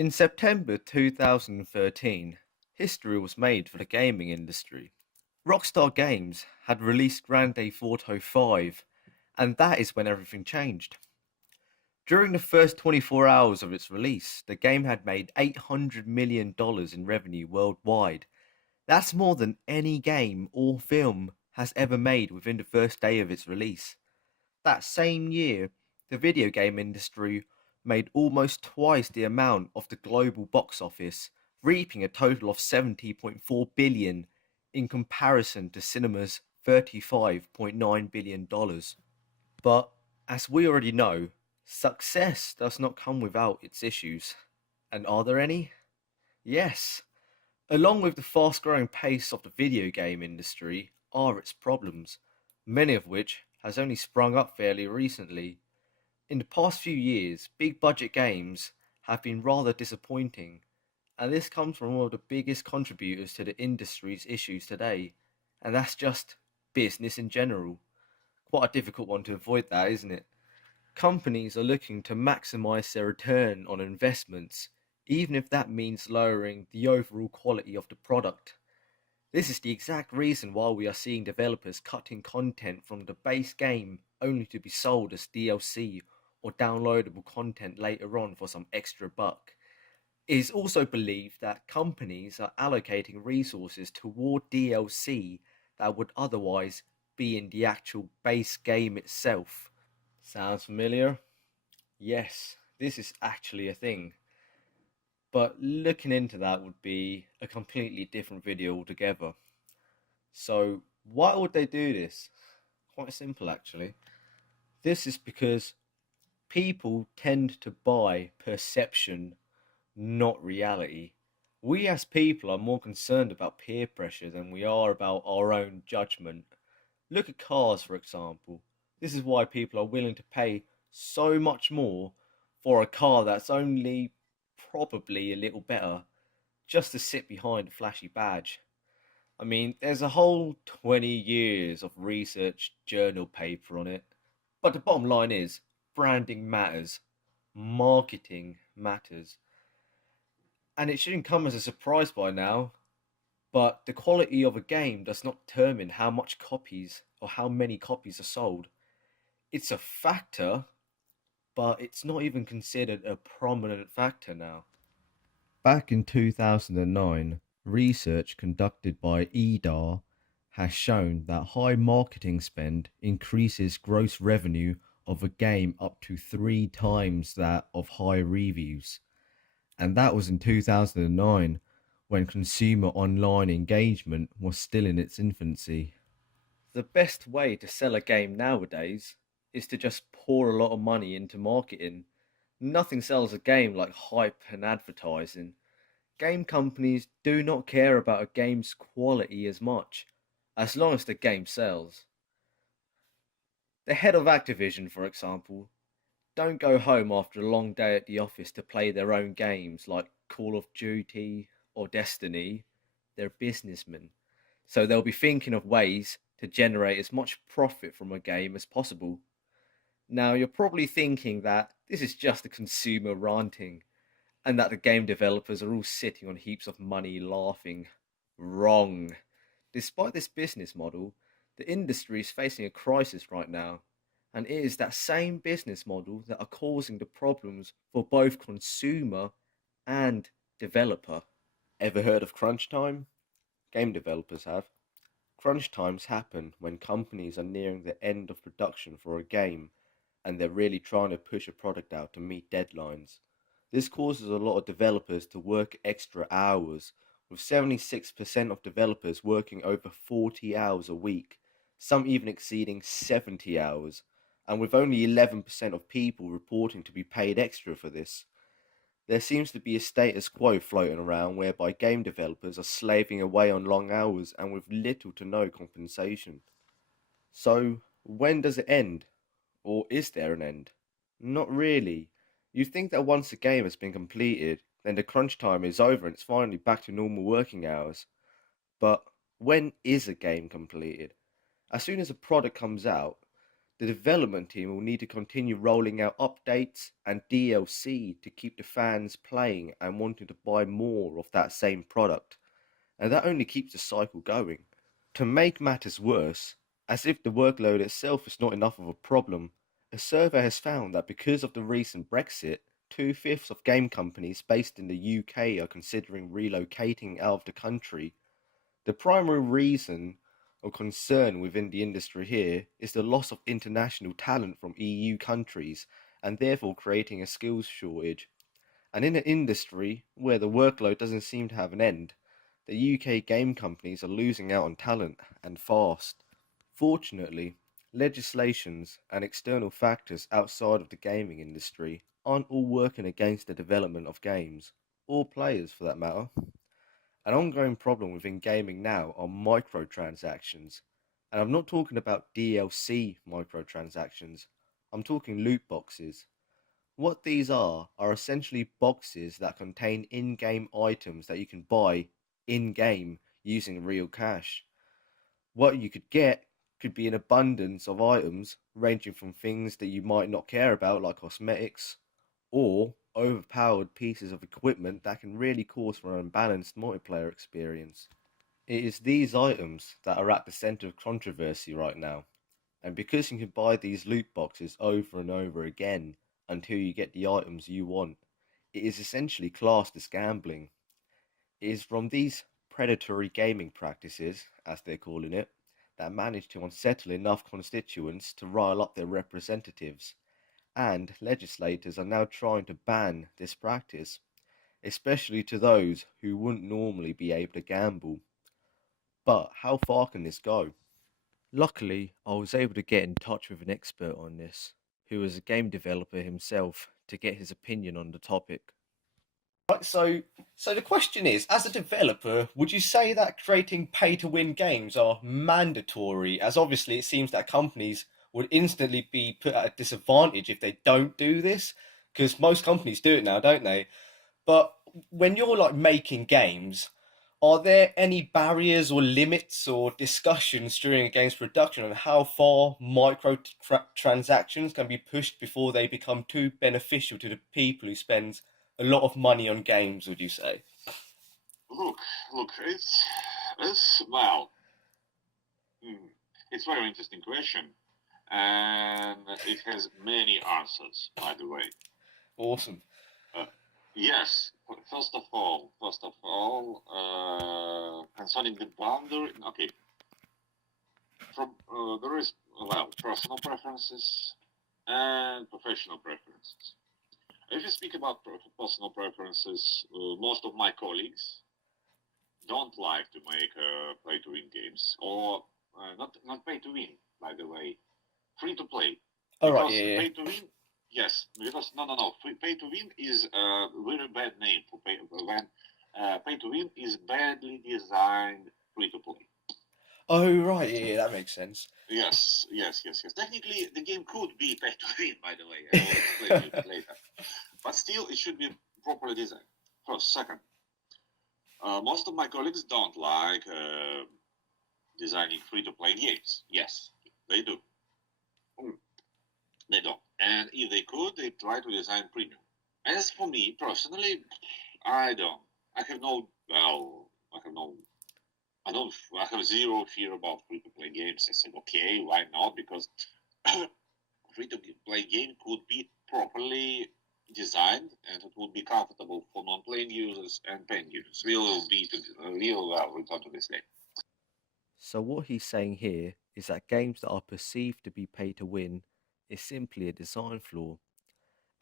In September 2013, history was made for the gaming industry. Rockstar Games had released Grand Theft Auto 5, and that is when everything changed. During the first 24 hours of its release, the game had made $800 million in revenue worldwide. That's more than any game or film has ever made within the first day of its release. That same year, the video game industry made almost twice the amount of the global box office, reaping a total of 70.4 billion in comparison to cinema's $35.9 billion. But as we already know, success does not come without its issues. And are there any? Yes. Along with the fast growing pace of the video game industry are its problems, many of which has only sprung up fairly recently. In the past few years, big budget games have been rather disappointing, and this comes from one of the biggest contributors to the industry's issues today, and that's just business in general. Quite a difficult one to avoid that, isn't it? Companies are looking to maximize their return on investments, even if that means lowering the overall quality of the product. This is the exact reason why we are seeing developers cutting content from the base game only to be sold as DLC or downloadable content later on for some extra buck. It is also believed that companies are allocating resources toward DLC that would otherwise be in the actual base game itself. Sounds familiar? Yes, this is actually a thing. But looking into that would be a completely different video altogether. So, why would they do this? Quite simple, actually. This is because people tend to buy perception, not reality. We as people are more concerned about peer pressure than we are about our own judgment. Look at cars, for example. This is why people are willing to pay so much more for a car that's only probably a little better just to sit behind a flashy badge. I mean, there's a whole 20 years of research journal paper on it. But the bottom line is branding matters, marketing matters. And it shouldn't come as a surprise by now, but the quality of a game does not determine how much copies or how many copies are sold. It's a factor, but it's not even considered a prominent factor now. Back in 2009, research conducted by EDAR has shown that high marketing spend increases gross revenue of a game up to 3 times that of high reviews. And that was in 2009 when consumer online engagement was still in its infancy. The best way to sell a game nowadays is to just pour a lot of money into marketing. Nothing sells a game like hype and advertising. Game companies do not care about a game's quality as much, as long as the game sells. The head of Activision, for example, don't go home after a long day at the office to play their own games like Call of Duty or Destiny. They're businessmen, so they'll be thinking of ways to generate as much profit from a game as possible. Now, you're probably thinking that this is just a consumer ranting and that the game developers are all sitting on heaps of money laughing. Wrong. Despite this business model, the industry is facing a crisis right now, and it is that same business model that are causing the problems for both consumer and developer. Ever heard of crunch time? Game developers have. Crunch times happen when companies are nearing the end of production for a game and they're really trying to push a product out to meet deadlines. This causes a lot of developers to work extra hours, with 76% of developers working over 40 hours a week, some even exceeding 70 hours, and with only 11% of people reporting to be paid extra for this. There seems to be a status quo floating around whereby game developers are slaving away on long hours and with little to no compensation. So, when does it end? Or is there an end? Not really. You'd think that once a game has been completed, then the crunch time is over and it's finally back to normal working hours. But when is a game completed? As soon as a product comes out, The development team will need to continue rolling out updates and DLC to keep the fans playing and wanting to buy more of that same product, and that only keeps the cycle going. To make matters worse, as if the workload itself is not enough of a problem, a survey has found that because of the recent Brexit, 2/5 of game companies based in the UK are considering relocating out of the country. The primary reason or concern within the industry here is the loss of international talent from EU countries and therefore creating a skills shortage. And in an industry where the workload doesn't seem to have an end, the UK game companies are losing out on talent and fast. Fortunately, legislations and external factors outside of the gaming industry aren't all working against the development of games, or players for that matter. An ongoing problem within gaming now are microtransactions, and I'm not talking about DLC microtransactions, I'm talking loot boxes. What these are essentially boxes that contain in game items that you can buy in game using real cash. What you could get could be an abundance of items ranging from things that you might not care about, like cosmetics, or overpowered pieces of equipment that can really cause for an unbalanced multiplayer experience. It is these items that are at the center of controversy right now, and because you can buy these loot boxes over and over again until you get the items you want, it is essentially classed as gambling. It is from these predatory gaming practices, as they're calling it, that manage to unsettle enough constituents to rile up their representatives, and legislators are now trying to ban this practice, especially to those who wouldn't normally be able to gamble. But how far can this go? Luckily, I was able to get in touch with an expert on this, who is a game developer himself, to get his opinion on the topic. Right, so the question is, as a developer, would you say that creating pay-to-win games are mandatory? As obviously it seems that companies would instantly be put at a disadvantage if they don't do this, because most companies do it now, don't they? But when you're like making games, are there any barriers or limits or discussions during a game's production on how far transactions can be pushed before they become too beneficial to the people who spend a lot of money on games, would you say? Look, look, it's well, it's very interesting question, and it has many answers. By the way, Awesome. yes. First of all, concerning the boundary. Okay, there is personal preferences and professional preferences. If you speak about personal preferences, most of my colleagues don't like to make pay-to-win games, or not pay-to-win, by the way, free-to-play. All right, Because yeah, yeah. pay-to-win, yes, because no, pay-to-win is a very bad name for when pay-to-win is badly designed free-to-play. Oh, right, yeah, yeah, that makes sense. Yes. Technically, the game could be pay-to-win, by the way. I will explain you that later. But still, it should be properly designed. First, second, most of my colleagues don't like designing free-to-play games. Yes, they do. They don't. And if they could, they try to design premium. As for me personally, I don't. I have no. Well, I have no. I don't. I have zero fear about free-to-play games. I said, okay, why not? Because free-to-play game could be properly designed and it would be comfortable for non-playing users and paying users. We'll return to this later. So what he's saying here is that games that are perceived to be pay to win is simply a design flaw,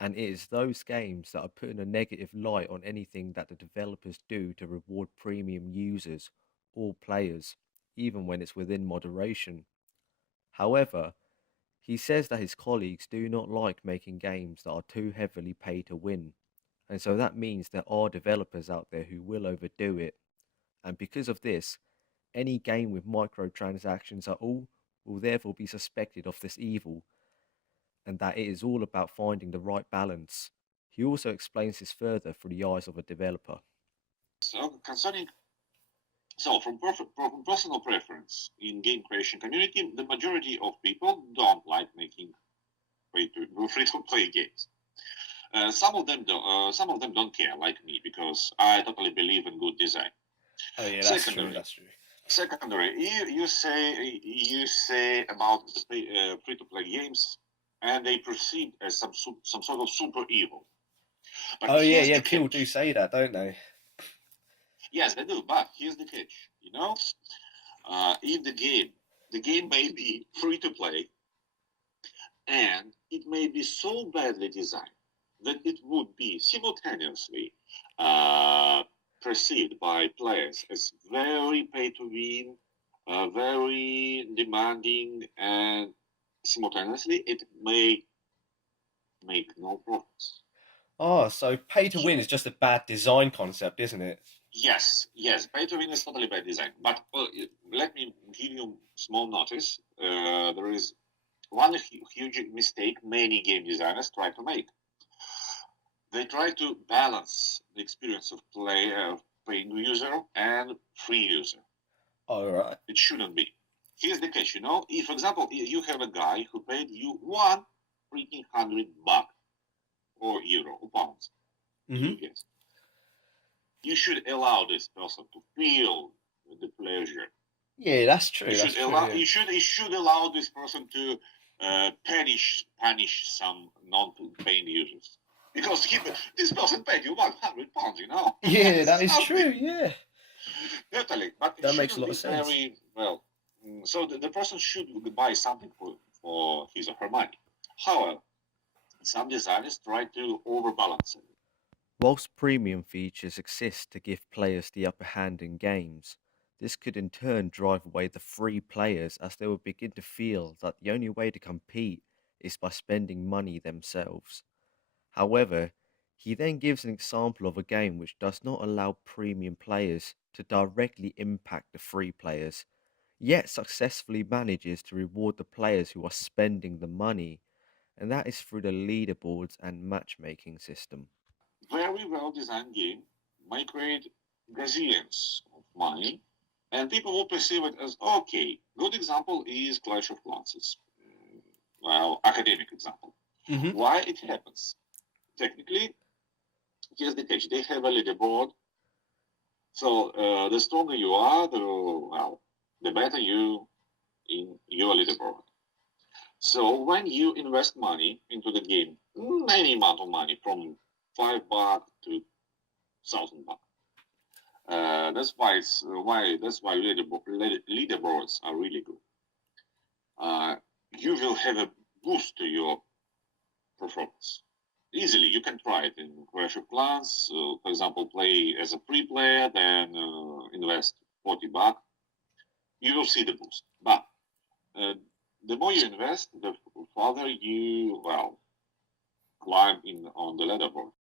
and it is those games that are putting a negative light on anything that the developers do to reward premium users or players, even when it's within moderation. However, he says that his colleagues do not like making games that are too heavily pay to win, and so that means there are developers out there who will overdo it, and because of this, any game with microtransactions at all will therefore be suspected of this evil, and that it is all about finding the right balance. He also explains this further through the eyes of a developer. So concerning So, from personal preference in game creation community, the majority of people don't like making free-to-play games. Some of them don't care, like me, because I totally believe in good design. Oh yeah, that's true. Secondary, That's true. secondary, you say about the free-to-play games, and they perceived as some sort of super evil. But Oh yeah, here's yeah. the People do catch. say that, don't they? Yes, they do. But here's the catch. If the game may be free to play, and it may be so badly designed that it would be simultaneously uh, perceived by players as very pay to win, very demanding, and simultaneously it may make no profits. Oh, so pay to win is just a bad design concept, isn't it? Yes, pay to win is totally by design. But let me give you small notice. There is one huge mistake many game designers try to make. They try to balance the experience of paying user and free user. All right. It shouldn't be. Here's the catch, if, for example, you have a guy who paid you one freaking $100 or euro or pounds, Mm-hmm. you guess. You should allow this person to feel the pleasure. Yeah, that's true. You That's should true. allow. Yeah. You should allow this person to punish some non-paying users because this person paid you £100. Yeah, This that is is true. nothing. Yeah, Totally, but it that makes a shouldn't lot be of sense. very well. So the person should buy something for his or her money. However, some designers try to overbalance it. Whilst premium features exist to give players the upper hand in games, this could in turn drive away the free players as they will begin to feel that the only way to compete is by spending money themselves. However, he then gives an example of a game which does not allow premium players to directly impact the free players, yet successfully manages to reward the players who are spending the money, and that is through the leaderboards and matchmaking system. Very well designed game may create gazillions of money, and people will perceive it as okay. Good example is Clash of Clans. Well, academic example. Mm-hmm. Why it happens? Technically, here's the catch: they have a leaderboard. So the stronger you are, the better you in your leaderboard. So when you invest money into the game, any amount of money from $5 to $1,000, that's why leaderboards are really good. You will have a boost to your performance. Easily, you can try it in Clash of Clans. For example, play as a free player, then invest $40. You will see the boost. But the more you invest, the farther you climb in on the leaderboard.